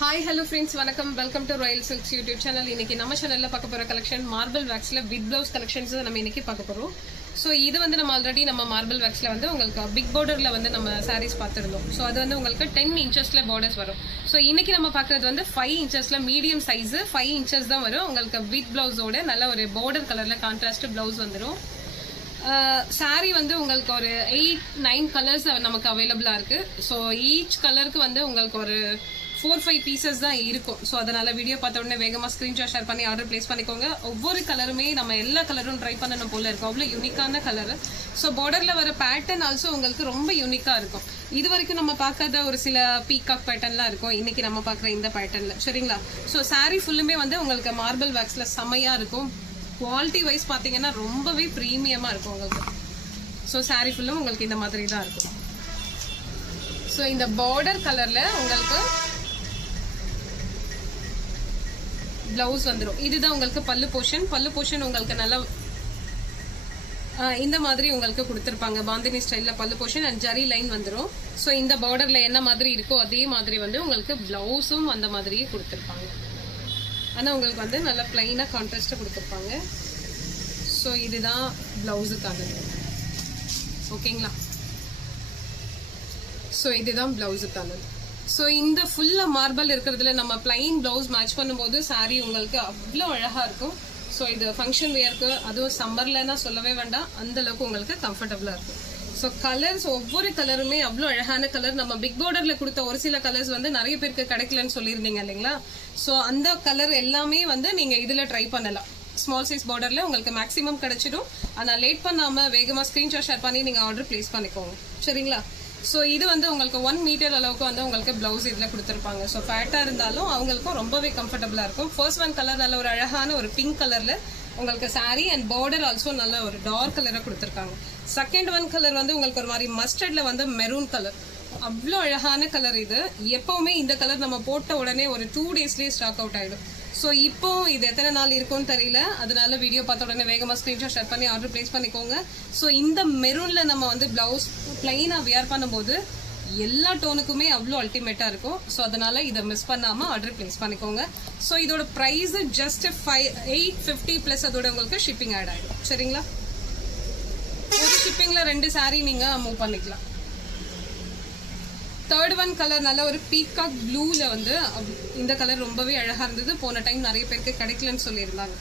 Hi hello friends, வணக்கம். Welcome to Royal Silks YouTube channel. இன்னைக்கு நம்ம சேனல்ல பார்க்க போற கலெக்ஷன் மார்பிள் வேக்ஸ்ல வித் பிளவுஸ் கலெக்ஷன்ஸ் நம்ம இன்னைக்கு பார்க்க போறோம். ஸோ இது வந்து நம்ம ஆல்ரெடி நம்ம மார்பிள் வேக்ஸ்ல வந்து உங்களுக்கு பிக் பார்டர்ல வந்து நம்ம சாரீஸ் பார்த்துருந்தோம். ஸோ அது வந்து உங்களுக்கு 10 இன்ச்சஸ்ல பார்டர்ஸ் வரும். ஸோ இன்னைக்கு நம்ம பார்க்கறது வந்து 5 இன்ச்சஸ்ல மீடியம் சைஸ் 5 இன்ச்சஸ் தான் வரும். உங்களுக்கு வித் பிளவுஸோட நல்ல ஒரு பார்டர் கலர்ல கான்ட்ராஸ்ட் பிளவுஸ் வந்துடும். சாரி வந்து உங்களுக்கு ஒரு 8-9 கலர்ஸ் நமக்கு அவைலபிளா இருக்கு. ஸோ ஈச் கலருக்கு வந்து உங்களுக்கு ஒரு 4-5 பீசஸ் தான் இருக்கும். ஸோ அதனால வீடியோ பார்த்த உடனே வேகமாக ஸ்க்ரீன்ஷாட் ஷேர் பண்ணி ஆர்டர் பிளேஸ் பண்ணிக்கோங்க. ஒவ்வொரு கலருமே நம்ம எல்லா கலரும் ட்ரை பண்ணணும் போல இருக்கும். அவ்வளோ யூனிக்கான கலர். ஸோ பார்டர்ல வர பேட்டர்ன் ஆல்சோ உங்களுக்கு ரொம்ப யூனிக்கா இருக்கும். இது வரைக்கும் நம்ம பார்க்காத ஒரு சில பீகாக் பேட்டர்ன்லாம் இருக்கும் இன்னைக்கு நம்ம பார்க்குற இந்த பேட்டர்ன்ல. சரிங்களா? ஸோ சாரி ஃபுல்லுமே வந்து உங்களுக்கு மார்பிள் வேக்ஸ்ல செமையா இருக்கும். குவாலிட்டி வைஸ் பார்த்தீங்கன்னா ரொம்பவே ப்ரீமியமா இருக்கும் உங்களுக்கு. ஸோ சாரி ஃபுல்லும் உங்களுக்கு இந்த மாதிரி தான் இருக்கும். ஸோ இந்த பார்டர் கலர்ல உங்களுக்கு பிளவுஸ் வந்துடும். இதுதான் உங்களுக்கு பல்லு போர்ஷன் உங்களுக்கு நல்லா இந்த மாதிரி உங்களுக்கு கொடுத்துருப்பாங்க. பாந்தினி ஸ்டைல்ல பல்லு போர்ஷன் அண்ட் ஜரி லைன் வந்துடும். ஸோ இந்த பார்டர்ல என்ன மாதிரி இருக்கோ அதே மாதிரி வந்து உங்களுக்கு பிளவுஸும் அந்த மாதிரியே கொடுத்துருப்பாங்க. ஆனால் உங்களுக்கு வந்து நல்லா பிளைனா கான்ட்ராஸ்டா கொடுத்துருப்பாங்க. ஸோ இதுதான் பிளவுஸுக்கானது. ஓகேங்களா? ஸோ இதுதான் பிளவுஸுக்கானது. ஸோ இந்த ஃபுல்லா மார்பிள் இருக்கிறதுல நம்ம பிளைன் பிளவுஸ் மேட்ச் பண்ணும்போது சாரி உங்களுக்கு அவ்வளோ அழகா இருக்கும். ஸோ இது ஃபங்க்ஷன் வேர்க்கு, அதுவும் சம்மர்லன்னா சொல்லவே வேண்டாம், அந்த அளவுக்கு உங்களுக்கு கம்ஃபர்டபுளா இருக்கும். ஸோ கலர்ஸ் ஒவ்வொரு கலருமே அவ்வளோ அழகான கலர். நம்ம பிக் பார்டர்ல கொடுத்த ஒரு சில கலர்ஸ் வந்து நிறைய பேருக்கு கிடைக்கலன்னு சொல்லியிருந்தீங்க இல்லைங்களா? ஸோ அந்த கலர் எல்லாமே வந்து நீங்க இதுல ட்ரை பண்ணலாம். ஸ்மால் சைஸ் பார்டர்ல உங்களுக்கு மேக்ஸிமம் கிடைச்சிடும். ஆனால் லேட் பண்ணாம வேகமா ஸ்கிரீன்ஷாட் ஷேர் பண்ணி நீங்க ஆர்டர் பிளேஸ் பண்ணிக்கோங்க. சரிங்களா? ஸோ இது வந்து உங்களுக்கு 1 மீட்டர் அளவுக்கு வந்து உங்களுக்கு பிளவுஸ் இதுல கொடுத்துருப்பாங்க. ஸோ ஃபேட்டா இருந்தாலும் அவங்களுக்கும் ரொம்பவே கம்ஃபர்டபுளா இருக்கும். ஃபர்ஸ்ட் ஒன் கலர் நல்ல ஒரு அழகான ஒரு பிங்க் கலர்ல உங்களுக்கு சாரி அண்ட் பார்டர் ஆல்சோ நல்ல ஒரு டார்க் கலரா கொடுத்துருக்காங்க. செகண்ட் ஒன் கலர் வந்து உங்களுக்கு ஒரு மாதிரி மஸ்டர்ட்ல வந்து மெரூன் கலர். அவ்வளோ அழகான கலர் இது. எப்பவுமே இந்த கலர் நம்ம போட்ட உடனே ஒரு 2 டேஸ்லயே ஸ்டாக் அவுட் ஆயிடும். ஸோ இப்போ இது எத்தனை நாள் இருக்கும்னு தெரியல. அதனால வீடியோ பார்த்த உடனே வேகமா ஸ்கிரீன்ஷாட் ஷேர் பண்ணி ஆர்டர் பிளேஸ் பண்ணிக்கோங்க. ஸோ இந்த மெரூன்ல நம்ம வந்து பிளவுஸ் பிளைனா வியர் பண்ணும்போது எல்லா டோனுக்குமே அவ்வளோ அல்டிமேட்டா இருக்கும். ஸோ அதனால இதை மிஸ் பண்ணாம ஆர்டர் பிளேஸ் பண்ணிக்கோங்க. ஸோ இதோட பிரைஸ் ஜஸ்ட் 850 பிளஸ் அதோட உங்களுக்கு ஷிப்பிங் ஆட் ஆயிடும். சரிங்களா? ஒரு ஷிப்பிங்ல 2 சாரி நீங்க மூவ் பண்ணிக்கலாம். தேர்ட் ஒன் கலர் நல்ல ஒரு பீகாக் ப்ளூல வந்து இந்த கலர் ரொம்பவே அழகா இருந்தது. போன டைம் நிறைய பேருக்கு கிடைக்கலன்னு சொல்லியிருந்தாங்க.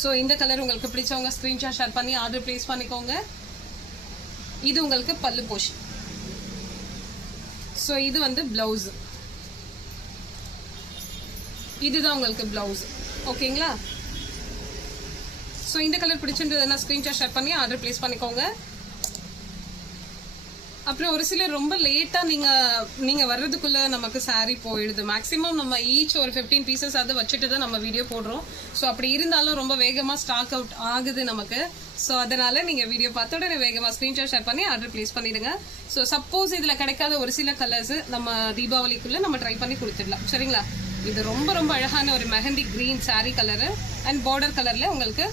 ஸோ இந்த கலர் உங்களுக்கு பிடிச்சவங்க ஸ்கிரீன்ஷாட் ஷேர் பண்ணி ஆர்டர் பிளேஸ் பண்ணிக்கோங்க. இது உங்களுக்கு பல்லு போர்ஷன். ஸோ இது வந்து பிளவுஸ். இதுதான் உங்களுக்கு பிளவுஸ். ஓகேங்களா? ஸோ இந்த கலர் பிடிச்சிருந்ததுன்னா ஸ்கிரீன்ஷாட் ஷேர் பண்ணி ஆர்டர் பிளேஸ் பண்ணிக்கோங்க. அப்புறம் ஒரு சிலர் ரொம்ப லேட்டா நீங்க வர்றதுக்குள்ள நமக்கு சாரி போயிடுது. மேக்ஸிமம் நம்ம ஈச் ஒரு 15 பீசஸ் அதை வச்சுட்டு தான் நம்ம வீடியோ போடுறோம். ஸோ அப்படி இருந்தாலும் ரொம்ப வேகமா ஸ்டாக் அவுட் ஆகுது நமக்கு. ஸோ அதனால நீங்க வீடியோ பார்த்த உடனே வேகமா ஸ்கிரீன்ஷாட் ஷேர் பண்ணி ஆர்டர் பிளேஸ் பண்ணிடுங்க. ஸோ சப்போஸ் இதுல கிடைக்காத ஒரு சில கலர்ஸ் நம்ம தீபாவளிக்குள்ள நம்ம ட்ரை பண்ணி கொடுத்துடலாம். சரிங்களா? இது ரொம்ப ரொம்ப அழகான ஒரு mehndi green sorry colour and border கலர்ல உங்களுக்கு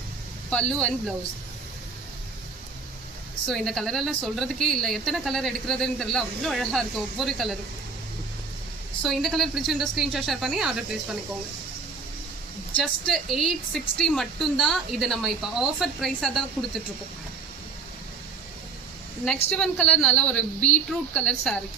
பல்லு அண்ட் பிளவுஸ். ஸோ இந்த கலர் எல்லாம் சொல்றதுக்கே இல்லை, எத்தனை கலர் எடுக்கிறதுன்னு தெரியல, அவ்வளோ அழகா இருக்கும் ஒவ்வொரு கலரும். ஸோ இந்த கலர் பிடிச்சிருந்தா ஸ்கிரீன்ஷாட் ஷேர் பண்ணி ஆர்டர் பிளேஸ் பண்ணிக்கோங்க. ஜஸ்ட் 860 மட்டும்தான். இது நம்ம இப்போ ஆஃபர் ப்ரைஸாக தான் கொடுத்துட்டு இருக்கோம். நெக்ஸ்ட் ஒன் கலர் நல்ல ஒரு பீட்ரூட் கலர் சாரி.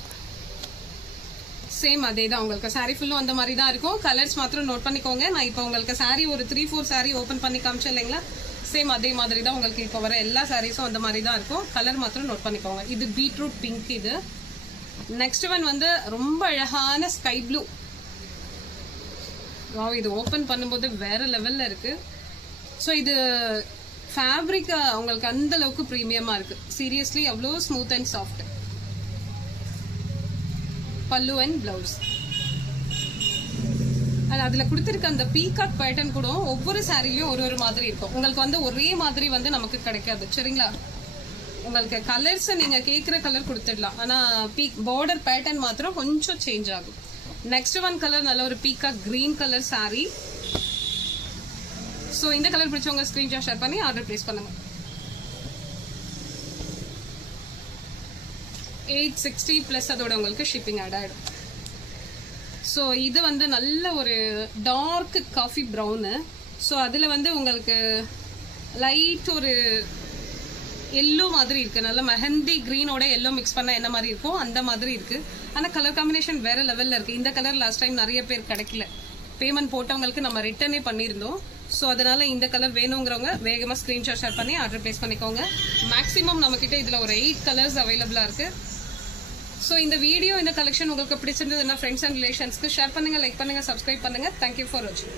சேம் அதே தான் உங்களுக்கு சாரி ஃபுல்லும் அந்த மாதிரி தான் இருக்கும். கலர்ஸ் மாத்திரம் நோட் பண்ணிக்கோங்க. நான் இப்போ உங்களுக்கு சாரி ஒரு 3-4 சாரி ஓப்பன் பண்ணி காமிச்சேன் இல்லைங்களா? சேம் அதே மாதிரி தான் உங்களுக்கு இப்போ வர எல்லா சாரீஸும் அந்த மாதிரி தான் இருக்கும். கலர் மாத்திரம் நோட் பண்ணிக்கோங்க. இது பீட்ரூட் பிங்க். இது நெக்ஸ்ட் ஒன் வந்து ரொம்ப அழகான ஸ்கை ப்ளூ. இது ஓப்பன் பண்ணும்போது வேற லெவல்ல இருக்கு. ஸோ இது ஃபேப்ரிக் உங்களுக்கு அந்த அளவுக்கு ப்ரீமியமா இருக்கு. சீரியஸ்லி அவ்வளோ ஸ்மூத் அண்ட் சாஃப்ட். பல்லு அண்ட் பிளவுஸ். அதுல கொடுத்திருக்க அந்த பீகாக் பேட்டர்ன் கூட ஒவ்வொரு சாரிலையும் ஒரு ஒரு மாதிரி இருக்கும். உங்களுக்கு வந்து ஒரே மாதிரி வந்து நமக்கு கிடைக்காது. சரிங்களா? உங்களுக்கு கலர்ஸ் நீங்க கேட்கிற கலர் கொடுத்துடலாம். ஆனா பார்டர் பேட்டர்ன் மாத்திரம் கொஞ்சம் சேஞ்ச் ஆகும். நெக்ஸ்ட் ஒன் கலர் நல்ல ஒரு peacock green colour sorry. So இந்த கலர் பிடிச்சவங்க ஸ்கிரீன்ஷாட் ஷேர் பண்ணி ஆர்டர் பிளேஸ் பண்ணுங்க. 860 பிளஸ் அதோட உங்களுக்கு ஷிப்பிங் ஆட் ஆயிடும். ஸோ இது வந்து நல்ல ஒரு டார்க் காஃபி ப்ரௌனு. ஸோ அதில் வந்து உங்களுக்கு லைட் ஒரு எல்லோ மாதிரி இருக்குது. நல்ல மெஹந்தி க்ரீனோட எல்லோ மிக்ஸ் பண்ணால் என்ன மாதிரி இருக்கும் அந்த மாதிரி இருக்குது. ஆனால் கலர் காம்பினேஷன் வேறு லெவலில் இருக்குது. இந்த கலர் லாஸ்ட் டைம் நிறைய பேர் கிடைக்கல, பேமெண்ட் போட்டவங்களுக்கு நம்ம ரிட்டர்னே பண்ணியிருந்தோம். ஸோ அதனால் இந்த கலர் வேணுங்கிறவங்க வேகமாக ஸ்க்ரீன்ஷாட் ஷேர் பண்ணி ஆர்டர் ப்ளேஸ் பண்ணிக்கோங்க. மேக்ஸிமம் நம்மக்கிட்ட இதில் ஒரு 8 கலர்ஸ் அவைலபிளாக இருக்குது. ஸோ இந்த வீடியோ இந்த கலெக்ஷன் உங்களுக்கு பிடிச்சிருந்ததுன்னா ஃப்ரெண்ட்ஸ் அண்ட் ரிலேஷன்ஸ்க்கு ஷேர் பண்ணுங்கள், லைக் பண்ணுங்கள், சப்ஸ்கிரைப் பண்ணுங்கள். தேங்க்யூ ஃபார் வாட்சிங்.